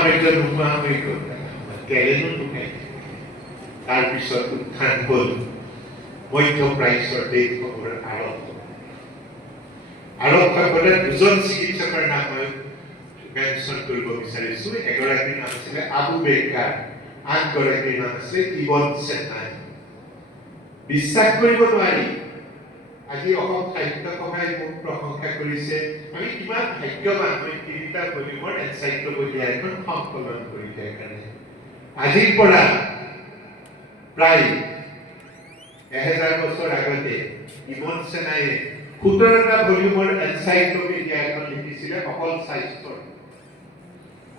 সাম্ৰাজ্য নোহোৱা হৈ গ'ল কেলেনো ঢুকাই তাৰপিছত উত্থান হ'ল মধ্যপ্ৰাচ্যৰ দেশসমূহৰ আৰৱ সভ্যতাৰ দুজন চিকিৎসকৰ নাম মই মেনশ্যন কৰিব বিচাৰিছোঁ এগৰাকীৰ নাম আছিলে আবু বেকাৰ আনগৰাকীৰ নাম আছিলে ইবন চেন্নাই বিশ্বাস কৰিব নোৱাৰি আজি অসম সাহিত্য সভাই মোক প্ৰশংসা কৰিছে আমি কিমান ভাগ্যৱান মই 3টা ভলিউমৰ এনচাইক্লোপিডিয়া এখন সংকলন কৰি দিয়াৰ কাৰণে আজিৰ পৰা প্ৰায় 1000 বছৰ আগতে ইবন চেন্নাইয়ে 17টা ভলিউমৰ এনচাইক্লোপিডিয়া এখন লিখিছিলে অকল স্বাস্থ্যৰ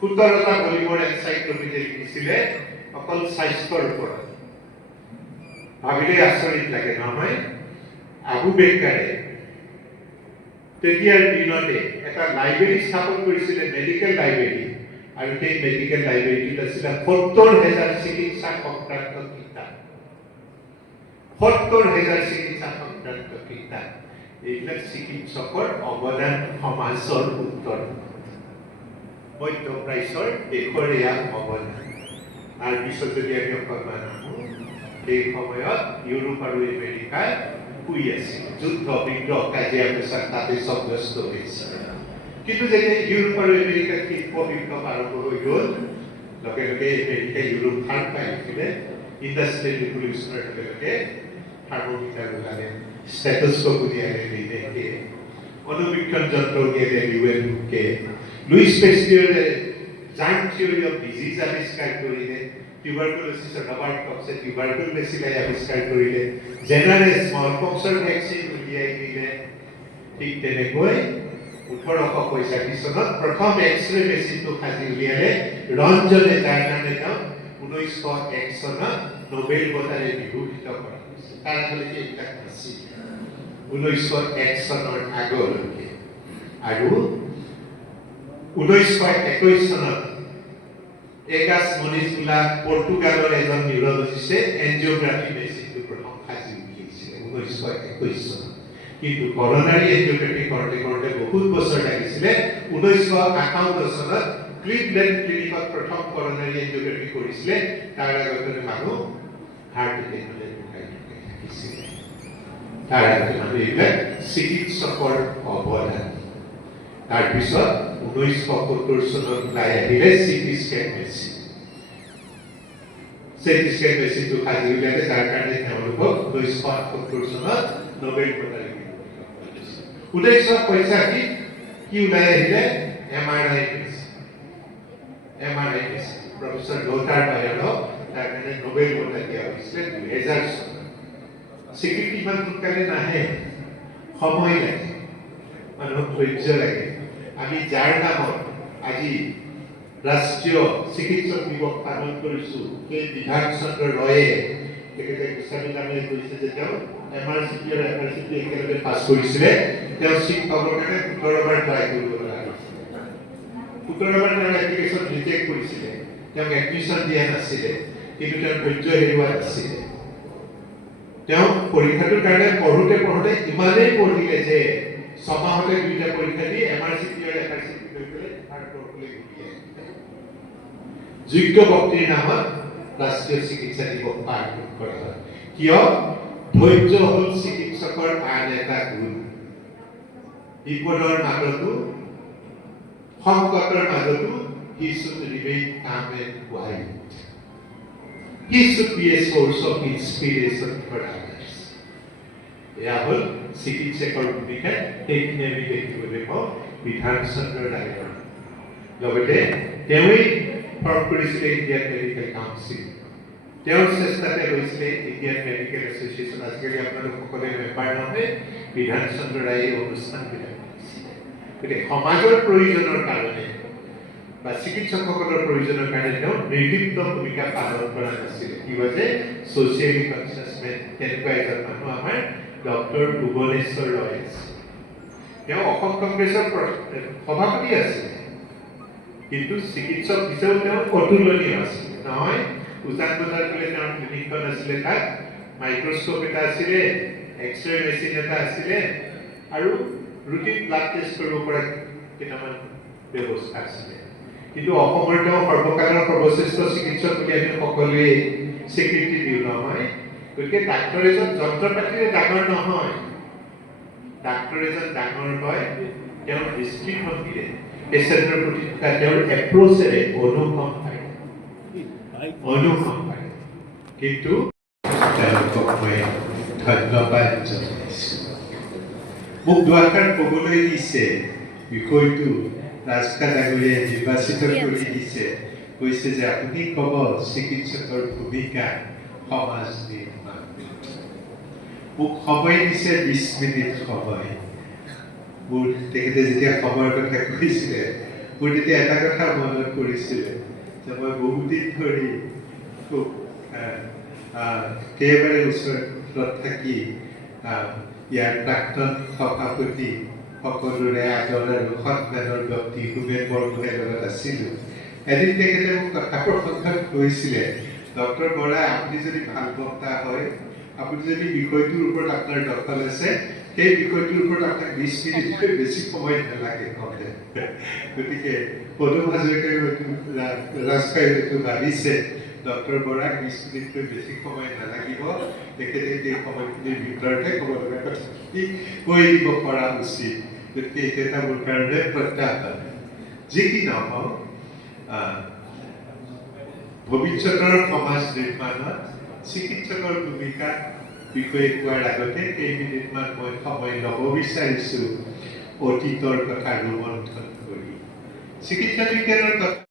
17টা ভলিউমৰ এনচাইক্লোপিডিয়া লিখিছিলে অকল স্বাস্থ্যৰ ওপৰত ভাবিলে আচৰিত লাগে নহয় আবু বেকাৰে তেতিয়াৰ দিনতে এটা লাইব্ৰেৰী স্থাপন কৰিছিলে মেডিকেল লাইব্ৰেৰী আৰু সেই মেডিকেল লাইব্ৰেৰীত আছিলে 70,000 চিকিৎসা সংক্ৰান্ত কিতাপ 70,000 চিকিৎসা সংক্ৰান্ত কিতাপ এইবিলাক চিকিৎসকৰ অৱদান সমাজৰ উত্তৰ মধ্যপ্ৰাচ্যৰ দেশৰ এয়া অৱদান তাৰ পিছত যদি আমি অকণমান এই সময়ত ইউৰোপ আৰু আমেৰিকাই শুই আছিল যুদ্ধ বিগ্ৰহ কাজিয়া পেচাল তাতে সন্তুষ্ট হৈছিল কিন্তু যেতিয়া ইউৰোপ আৰু আমেৰিকাৰ শীত বিপ্লৱ আৰম্ভ হৈ গ'ল লগে লগে আমেৰিকাই ইউৰোপ ভাগ পাই উঠিলে ইণ্ডাষ্ট্ৰিয়েল ৰিভলিউচনৰ লগে লগে থাৰ্মোমিটাৰ ওলালে ষ্টেথোস্কোপ উলিয়ালে দেশে অনুবীক্ষণ যন্ত্ৰ উলিয়ালে ইউএনকে লুইস পেষ্টিয়ৰে জাৰ্ম থিয়ৰী অফ ডিজিজ আৱিষ্কাৰ কৰিলে টিউবাৰকুলোচিছৰ ৰবাৰ্ট কক্সে টিউবাৰকুল বেচিলাই আৱিষ্কাৰ কৰিলে জেনাৰে স্মলপক্সৰ ভেকচিন উলিয়াই দিলে ঠিক তেনেকৈ 1865 চনত প্ৰথম এক্সৰে মেচিনটো সাজি উলিয়ালে ৰঞ্জনে যাৰ কাৰণে তেওঁ 1901 চনত নোবেল বঁটাৰে বিভূষিত কৰা হৈছিল তাৰ আগলৈকে এইবিলাক নাছিল 1901 চনৰ আগলৈকে আৰু 1921 চনত এগাছ মনিজ বোলা পৰ্তুগালৰ এজন নিউৰলজিষ্টে এনজিঅগ্ৰাফি মেচিনটো প্ৰথম সাজি উলিয়াইছিলে 1921 চনত কিন্তু কৰনাৰী এনজিঅগ্ৰাফি কৰোঁতে কৰোঁতে বহুত বছৰ লাগিছিলে 1958 চনত ক্লিভলেণ্ড ক্লিনিকত প্ৰথম কৰনাৰী এনজিঅগ্ৰাফি কৰিছিলে তাৰ আগতে মানুহ হাৰ্ট এটেক হ'লে ঢুকাই থাকিছিলে তাৰ আগতে মানুহ এইবিলাক চিকিৎসকৰ অৱদান তাৰপিছত 1970 চনত ওলাই আহিলে চিটি স্কেন মেচিন মেচিনটো সাজি উলিয়ালে যাৰ কাৰণে তেওঁলোকক 1978 চনত নোবেল বঁটা দিলে 1985 কি ওলাই আহিলে এমআৰআই মেচিন প্ৰফেসৰ লোথাৰ বায়াৰক তাৰ কাৰণে নোবেল বঁটা দিয়া হৈছিলে 2000 চনত স্বীকৃতি ইমান সোনকালে নাহে সময় লাগে মানুহক ধৈৰ্য লাগে আমি যাৰ নামত আজি ৰাষ্ট্ৰীয় চিকিৎসক দিৱস পালন কৰিছোঁ সেই বিধান চন্দ্ৰ ৰয়ে তেখেতে গোস্বামী নামে কৈছে যে তেওঁ এমআৰচিপি আৰু এফআৰচিপি একেলগে পাছ কৰিছিলে তেওঁ চিট পাবৰ কাৰণে 17 বাৰ ট্ৰাই কৰিব লগা হৈছিলে 17 বাৰ তেওঁৰ এপ্লিকেশ্যন ৰিজেক্ট কৰিছিলে তেওঁক এডমিশ্যন দিয়া নাছিলে কিন্তু তেওঁ ধৈৰ্য হেৰুওৱা নাছিলে তেওঁ পৰীক্ষাটোৰ কাৰণে পঢ়োতে ইমানেই পঢ়িলে যে সমাহতে 2টা পৰীক্ষা দি এমআৰচিপি আৰু এফআৰচিপি লৈ পেলাই ভাৰতবৰ্ষলৈ ঘূৰি আহিলে যোগ্য ব্যক্তিৰ নামত ৰাষ্ট্ৰীয় চিকিৎসা দিৱস পালন কৰা হয় কিয় ধৈৰ্য হ'ল চিকিৎসকৰ আন এটা গুণ বিপদৰ মাজতো সংকটৰ মাজতো he should remain calm and quiet he should be a source of inspiration for others এয়া হ'ল চিকিৎসকৰ ভূমিকা সেইখিনি আমি দেখিবলৈ পাওঁ বিধান চন্দ্ৰ ৰায়ৰ লগতে তেওঁই ফৰ্ম কৰিছিলে ইণ্ডিয়ান মেডিকেল কাউন্সিল তেওঁৰ চেষ্টাতে হৈছিলে ইণ্ডিয়ান মেডিকেল এছ'চিয়েশ্যন আজিকালি আপোনালোক সকলোৱে মেম্বাৰ নহয় বিধান চন্দ্ৰ ৰায়ে অনুষ্ঠানবিলাক গতিকে সমাজৰ প্ৰয়োজনৰ কাৰণে বা চিকিৎসকসকলৰ প্ৰয়োজনৰ কাৰণে তেওঁ নিৰ্লিপ্ত ভূমিকা পালন কৰা নাছিলে কি হৈছে ছ'চিয়েলি কনচিয়াছমেণ্ট তেনেকুৱা এজন মানুহ আমাৰ ডক্টৰ ভুৱনেশ্বৰ ৰয় আছে তেওঁ অসম কংগ্ৰেছৰ সভাপতি আছিল কিন্তু চিকিৎসক হিচাপেও তেওঁ অতুলনীয় আছিল নহয় উজান বজাৰ বোলে তেওঁৰ ক্লিনিকখন আছিলে তাত মাইক্ৰস্কোপ এটা আছিলে এক্সৰে মেচিন এটা আছিলে আৰু ৰুটিন ব্লাড টেষ্ট কৰিব পৰা কেইটামান ব্যৱস্থা আছিলে কিন্তু অসমৰ তেওঁ সৰ্বকালৰ সৰ্বশ্ৰেষ্ঠ চিকিৎসক বুলি আমি সকলোৱে স্বীকৃতি দিওঁ নহয়। গতিকে ডাক্তৰ এজন যন্ত্ৰ পাতিৰে ডাঙৰ নহয়, ডাক্তৰ এজন ডাঙৰ হয় তেওঁৰ দৃষ্টিভংগীৰে, পেচেণ্টৰ প্ৰতি থকা তেওঁৰ এপ্ৰ'চেৰে, অনুকম্পাৰে। কিন্তু তেওঁলোকক মই ধন্যবাদ জনাইছোঁ। মোক দুআষাৰ ক'বলৈ দিছে, বিষয়টো ৰাজখা ডাঙৰীয়াই নিৰ্বাচিত কৰি দিছে, কৈছে যে আপুনি ক'ব চিকিৎসকৰ ভূমিকা সমাজ নিৰ্মাণ। মোক সময় দিছে 20 মিনিট সময়। মোৰ তেখেতে যেতিয়া সময়ৰ কথা কৈছিলে, মোৰ তেতিয়া এটা কথা মনত পৰিছিলে যে মই বহুদিন ধৰি খুব একেবাৰে ওচৰত থাকি ইয়াৰ প্ৰাক্তন সভাপতি সকলোৰে আদৰ আৰু সন্মানৰ ব্যক্তি হোমেন বৰগোহাঁইৰ লগত আছিলোঁ। এদিন তেখেতে মোক কথা প্ৰসংগত কৈছিলে, ডক্টৰ বৰা, আপুনি যদি ভাল বক্তা হয়, আপুনি যদি বিষয়টোৰ ওপৰত আপোনাৰ দখল আছে, সেই বিষয়টোৰ ওপৰত আপোনাক 20 মিনিটতকৈ বেছি সময় নালাগে কওঁতে। গতিকে পদুম হাজৰিকাই ৰাজখাই হয়তো ভাবিছে ডক্টৰ বৰাক 20 মিনিটকৈ বেছি সময় নালাগিব, তেখেতে সেই সময়খিনিৰ ভিতৰতে ক'ব লগা কথাখিনি কৈ দিব পৰা উচিত। গতিকে এইটো এটা মোৰ কাৰণে প্ৰত্যাহ্বান। যি কি নহওক, ভৱিষ্যতৰ সমাজ নিৰ্মাণত চিকিৎসকৰ ভূমিকাৰ বিষয়ে কোৱাৰ আগতে কেইমিনিটমান মই সময় ল'ব বিচাৰিছোঁ অতীতৰ কথা ৰোমন্থন কৰি। চিকিৎসা বিজ্ঞানৰ কথা